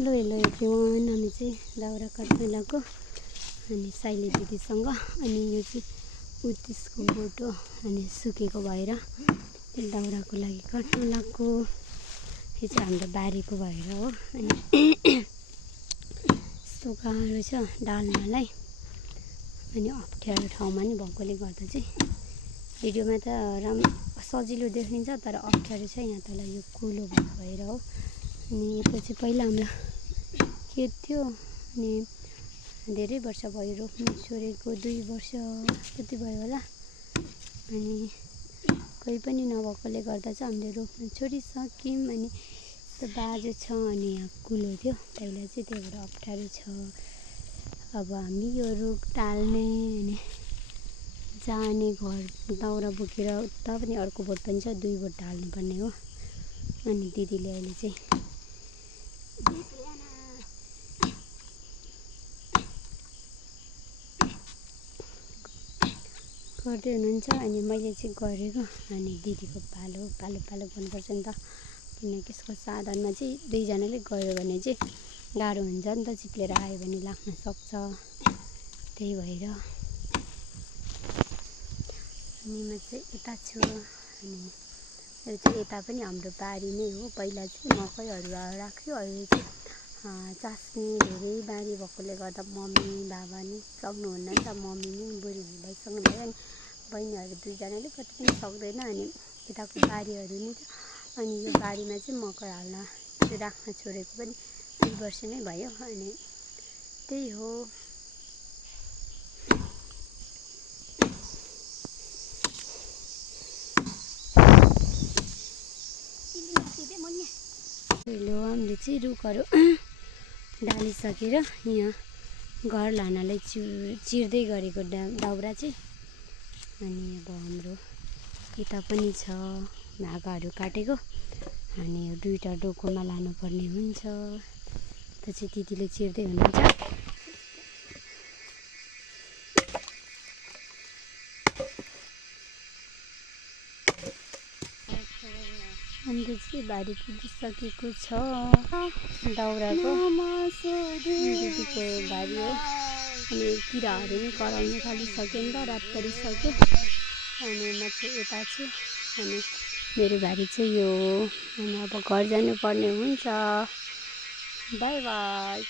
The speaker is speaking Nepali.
हेलो एभ्रिवान, हामी चाहिँ दाउरा काट्न लगाएको अनि साइली दिदीसँग। अनि यो चाहिँ उत्तिसको बोटो अनि सुकेको भएर दाउराको लागि काट्न लगाएको। यो चाहिँ हाम्रो बारीको भएर हो। अनि यस्तो गाह्रो छ डाल्नलाई अनि अप्ठ्यारो ठाउँमा नि भएकोले गर्दा चाहिँ भिडियोमा त सजिलो देखिन्छ तर अप्ठ्यारो छ यहाँ तल यो कुलो भएर हो। अनि यता चाहिँ पहिला हाम्रो खेत थियो अनि धेरै वर्ष भयो रोप्नु छोडेको, 2 वर्ष जति भयो होला। अनि कोही पनि नभएकोले गर्दा चाहिँ हामीले रोप्नु छोडिसक्यौँ। अनि यस्तो बाजो छ अनि यहाँ कुलो थियो पहिला चाहिँ, त्यही भएर अप्ठ्यारो छ। अब हामी यो रुख टाल्ने अनि जाने घर दाउरा बोकेर उता पनि अर्को बोट पनि छ, 2 बोट हाल्नुपर्ने हो। अनि दिदीले अहिले चाहिँ गर्दै हुनुहुन्छ अनि मैले चाहिँ गरेको। अनि दिदीको पालो गर्नुपर्छ नि त, किनकि यसको साधनमा चाहिँ 2 जनाले गयो भने चाहिँ गाह्रो हुन्छ नि त, चिप्लेर आयो भने लाग्न सक्छ, त्यही भएर। अनि म चाहिँ यता छु अनि यो चाहिँ यता पनि हाम्रो बारी नै हो। पहिला चाहिँ मकैहरू राख्यो, अहिले चाहिँ चास्ने धेरै बारी भएकोले गर्दा मम्मी बाबा नि सक्नुहुन्न नि त, मम्मी नि बुढी भइसक्नु भयो अनि बहिनीहरू 2 जनाले कति पनि सक्दैन। अनि यताको बारीहरू नि अनि यो बारीमा चाहिँ मकै हाल्न राख्न छोडेको पनि 2 वर्ष नै भयो। अनि त्यही हो। हेलो, हामीले चाहिँ रुखहरू डालिसकेर यहाँ घर लानलाई चिर्दै गरेको दाउरा चाहिँ। अनि अब हाम्रो यता पनि छ धागाहरू काटेको अनि यो 2टा डोकोमा लानुपर्ने हुन्छ। त चाहिँ दिदीले चिर्दै हुनुहुन्छ। हाम्रो चाहिँ बारी पुगिसकेको छ दाउराको, दिदीको बारी हो। अनि किराहरू नि कराउनु थालिसक्यो नि त, रात परिसक्यो। अनि म चाहिँ यता छु अनि मेरो बारी चाहिँ यो हो। अनि अब घर जानुपर्ने हुन्छ। By by.